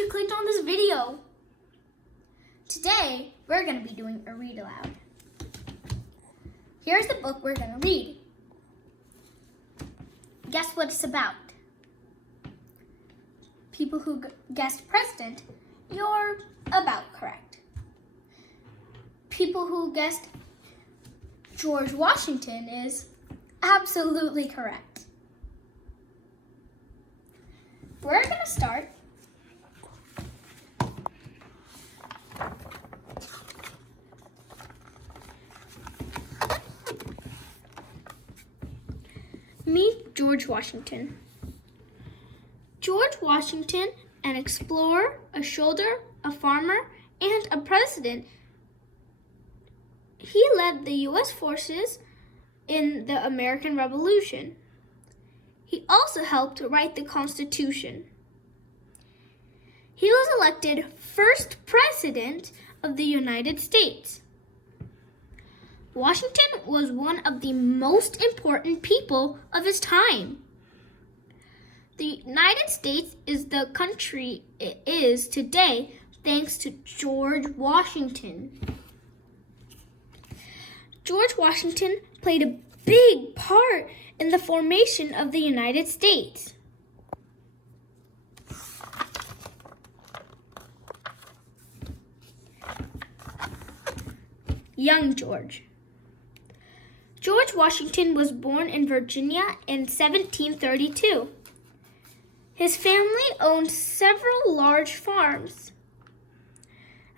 you clicked on this video. Today, we're going to be doing a read aloud. Here's the book we're going to read. Guess what it's about? People who guessed president, you're about correct. People who guessed George Washington is absolutely correct. We're going to start Meet George Washington. George Washington, an explorer, a soldier, a farmer, and a president. He led the U.S. forces in the American Revolution. He also helped write the Constitution. He was elected first president of the United States. Washington was one of the most important people of his time. The United States is the country it is today thanks to George Washington. George Washington played a big part in the formation of the United States. Young George. George Washington was born in Virginia in 1732. His family owned several large farms.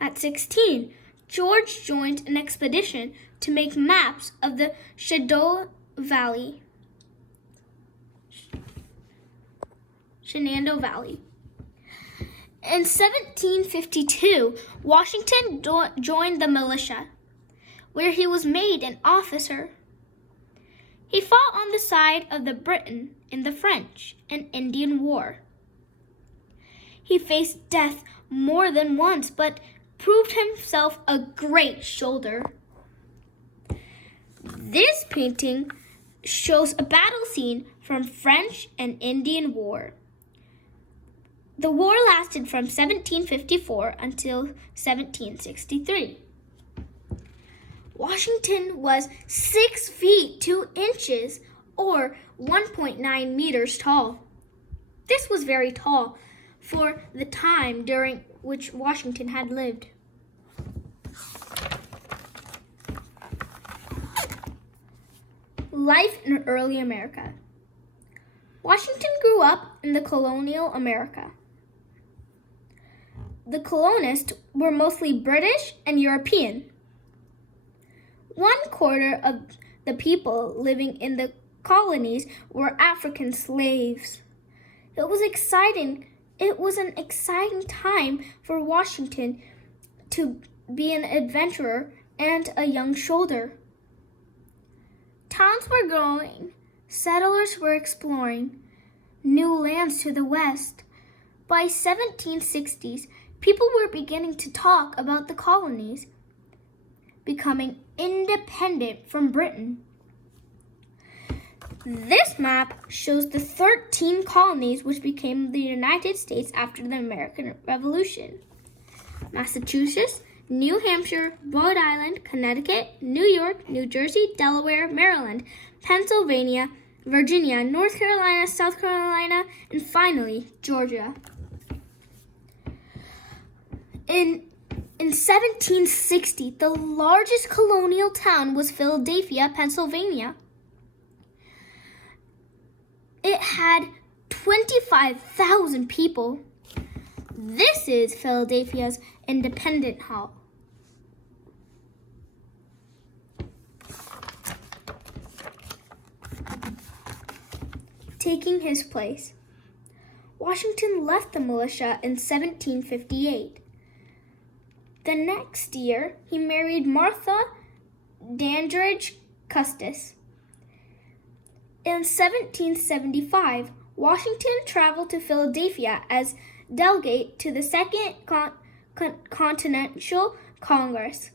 At 16, George joined an expedition to make maps of the Shenandoah Valley. In 1752, Washington joined the militia, where he was made an officer. He fought on the side of the Britain in the French and Indian War. He faced death more than once, but proved himself a great soldier. This painting shows a battle scene from French and Indian War. The war lasted from 1754 until 1763. Washington was 6 feet 2 inches or 1.9 meters tall. This was very tall for the time during which Washington had lived. Life in early America. Washington grew up in the colonial America. The colonists were mostly British and European. 1/4 of the people living in the colonies were African slaves. It was an exciting time for Washington to be an adventurer and a young soldier. Towns were growing. Settlers were exploring new lands to the west. By 1760s, people were beginning to talk about the colonies becoming independent from Britain. This map shows the 13 colonies which became the United States after the American Revolution. Massachusetts, New Hampshire, Rhode Island, Connecticut, New York, New Jersey, Delaware, Maryland, Pennsylvania, Virginia, North Carolina, South Carolina, and finally, Georgia. In 1760, the largest colonial town was Philadelphia, Pennsylvania. It had 25,000 people. This is Philadelphia's Independence Hall. Taking his place. Washington left the militia in 1758. The next year, he married Martha Dandridge Custis. In 1775, Washington traveled to Philadelphia as delegate to the Second Continental Congress.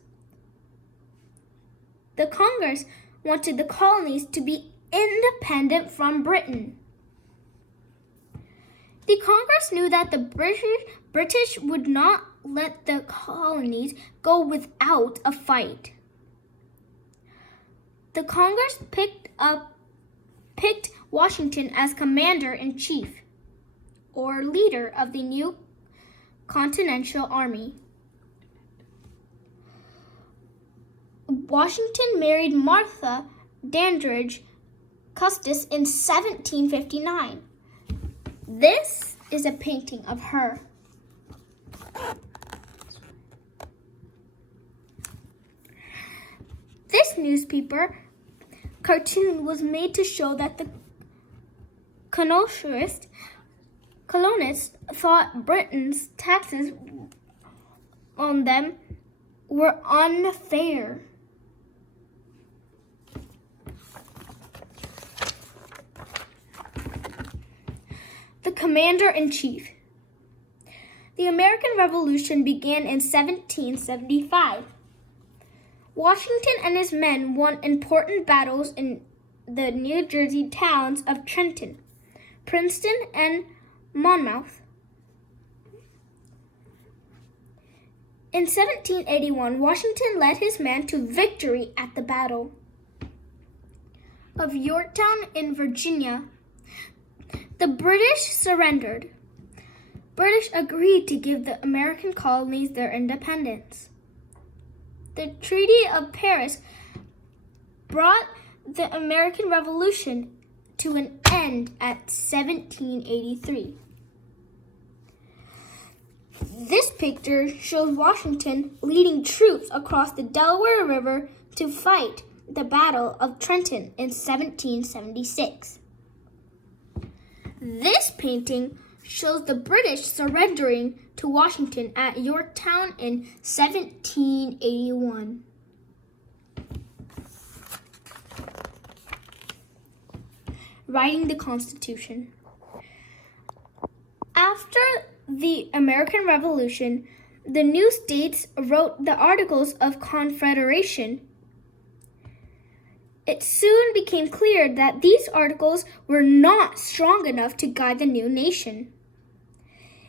The Congress wanted the colonies to be independent from Britain. The Congress knew that the British would not let the colonies go without a fight. The Congress picked Washington as commander-in-chief, or leader of the new Continental Army. Washington married Martha Dandridge Custis in 1759. This is a painting of her. This newspaper cartoon was made to show that the colonists thought Britain's taxes on them were unfair. The Commander-in-Chief. The American Revolution began in 1775. Washington and his men won important battles in the New Jersey towns of Trenton, Princeton, and Monmouth. In 1781, Washington led his men to victory at the Battle of Yorktown in Virginia. The British surrendered. British agreed to give the American colonies their independence. The Treaty of Paris brought the American Revolution to an end at 1783. This picture shows Washington leading troops across the Delaware River to fight the Battle of Trenton in 1776. This painting shows the British surrendering to Washington at Yorktown in 1781. Writing the Constitution. After the American Revolution, the new states wrote the Articles of Confederation. It soon became clear that these articles were not strong enough to guide the new nation.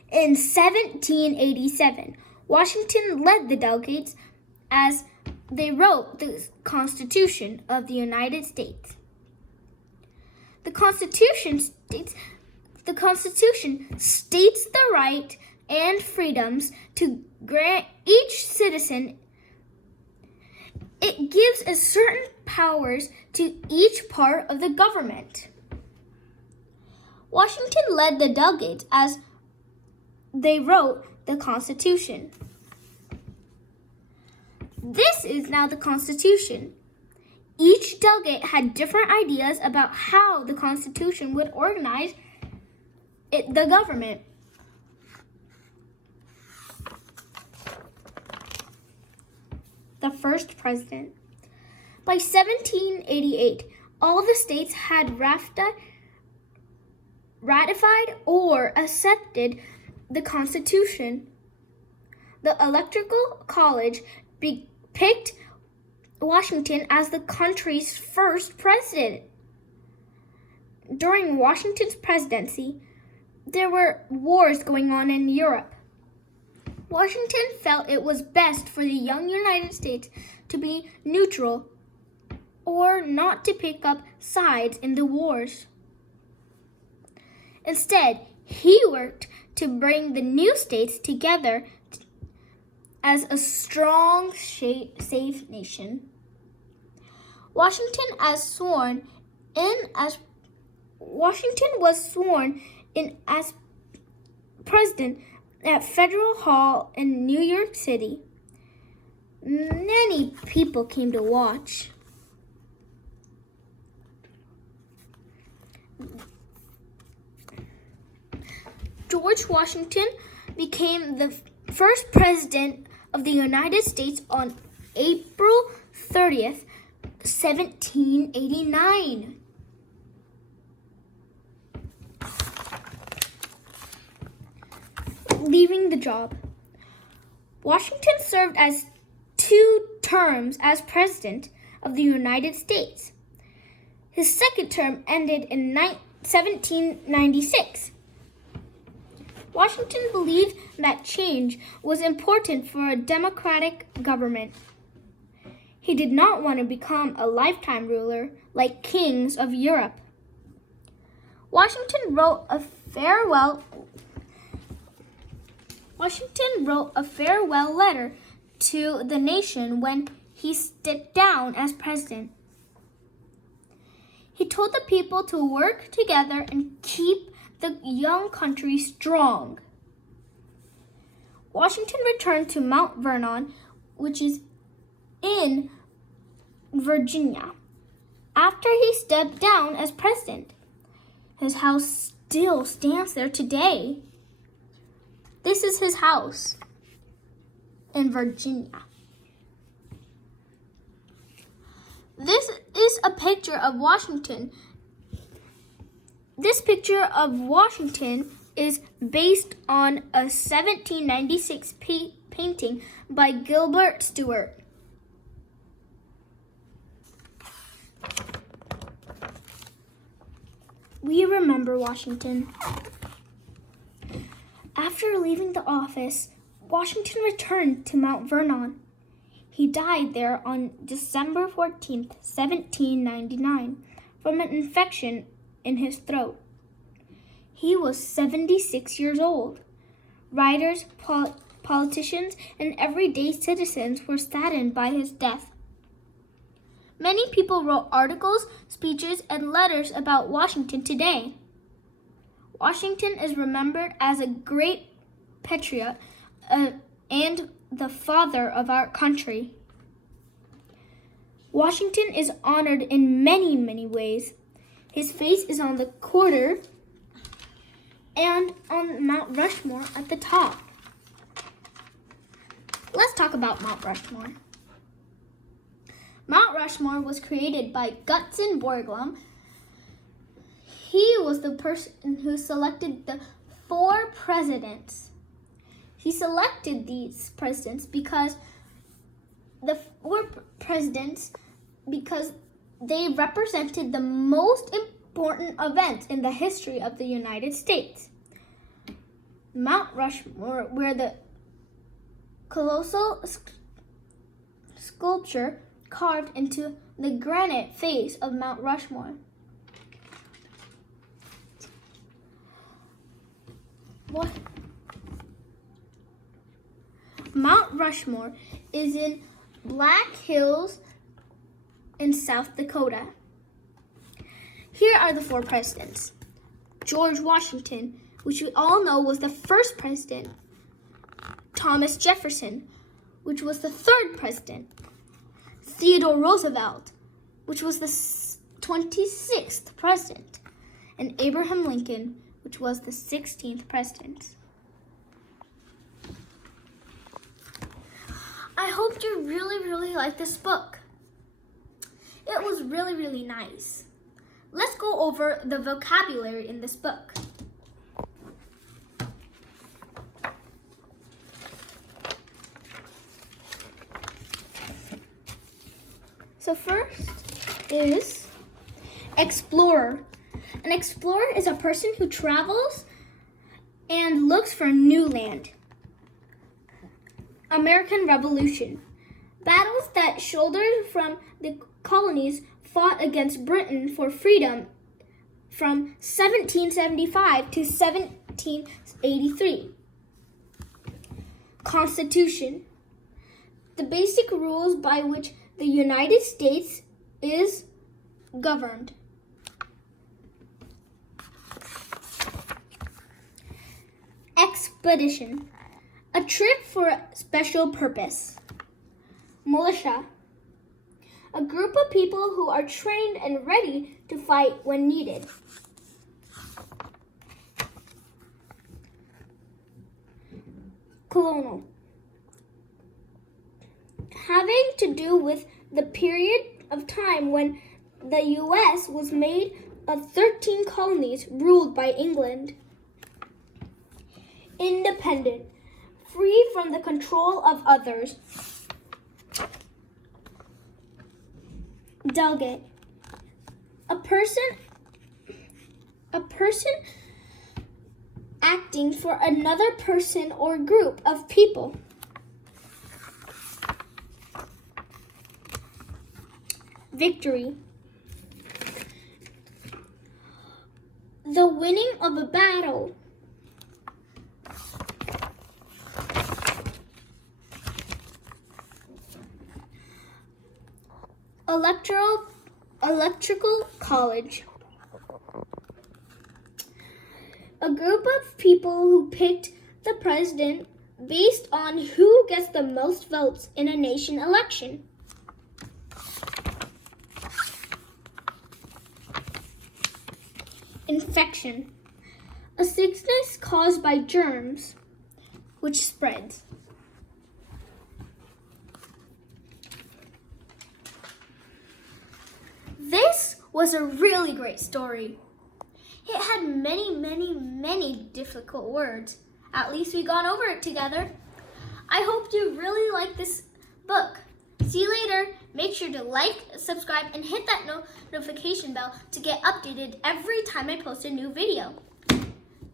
In 1787, Washington led the delegates as they wrote the Constitution of the United States. The Constitution states the right and freedoms to grant each citizen. It gives a certain powers to each part of the government. Washington led the delegates as they wrote the Constitution. This is now the Constitution. Each delegate had different ideas about how the Constitution would organize the government. The first president. By 1788, all the states had ratified or accepted the Constitution. The Electoral College picked Washington as the country's first president. During Washington's presidency, there were wars going on in Europe. Washington felt it was best for the young United States to be neutral or not to pick up sides in the wars. Instead, he worked to bring the new states together as a strong, safe nation. Washington was sworn in as president at Federal Hall in New York City. Many people came to watch. George Washington became the first president of the United States on April 30th, 1789. Leaving the job. Washington served as 2 terms as President of the United States. His second term ended in 1796. Washington believed that change was important for a democratic government. He did not want to become a lifetime ruler like kings of Europe. Washington wrote a farewell letter to the nation when he stepped down as president. He told the people to work together and keep the young country strong. Washington returned to Mount Vernon, which is in Virginia, after he stepped down as president. His house still stands there today. This is his house in Virginia. This is a picture of Washington. This picture of Washington is based on a 1796 painting by Gilbert Stuart. We remember Washington. After leaving the office, Washington returned to Mount Vernon. He died there on December 14th, 1799, from an infection in his throat. He was 76 years old. Writers, politicians, and everyday citizens were saddened by his death. Many people wrote articles, speeches, and letters about Washington today. Washington is remembered as a great patriot and the father of our country. Washington is honored in many, many ways. His face is on the quarter and on Mount Rushmore at the top. Let's talk about Mount Rushmore. Mount Rushmore was created by Gutzon Borglum. He was the person who selected the 4 presidents. He selected these presidents because they represented the most important events in the history of the United States. Mount Rushmore, where the colossal sculpture carved into the granite face of Mount Rushmore. Mount Rushmore is in Black Hills in South Dakota. Here are the 4 presidents. George Washington, which we all know was the first president. Thomas Jefferson, which was the 3rd president. Theodore Roosevelt, which was the 26th president. And Abraham Lincoln, which was the 16th president. I hope you really like this book. It was really nice. Let's go over the vocabulary in this book. So first is explorer. An explorer is a person who travels and looks for new land. American Revolution. Battles that soldiers from the colonies fought against Britain for freedom from 1775 to 1783. Constitution. The basic rules by which the United States is governed. Expedition. A trip for a special purpose. Militia. A group of people who are trained and ready to fight when needed. Colonial. Having to do with the period of time when the U.S. was made of 13 colonies ruled by England. Independent. Free from the control of others. Delegate. A person acting acting for another person or group of people. Victory. The winning of a battle. Electrical college. A group of people who picked the president based on who gets the most votes in a nation election. Infection. A sickness caused by germs which spreads. This was a really great story. It had many difficult words. At least we got over it together. I hope you really like this book. See you later. Make sure to like, subscribe, and hit that notification bell to get updated every time I post a new video.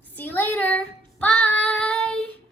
See you later. Bye.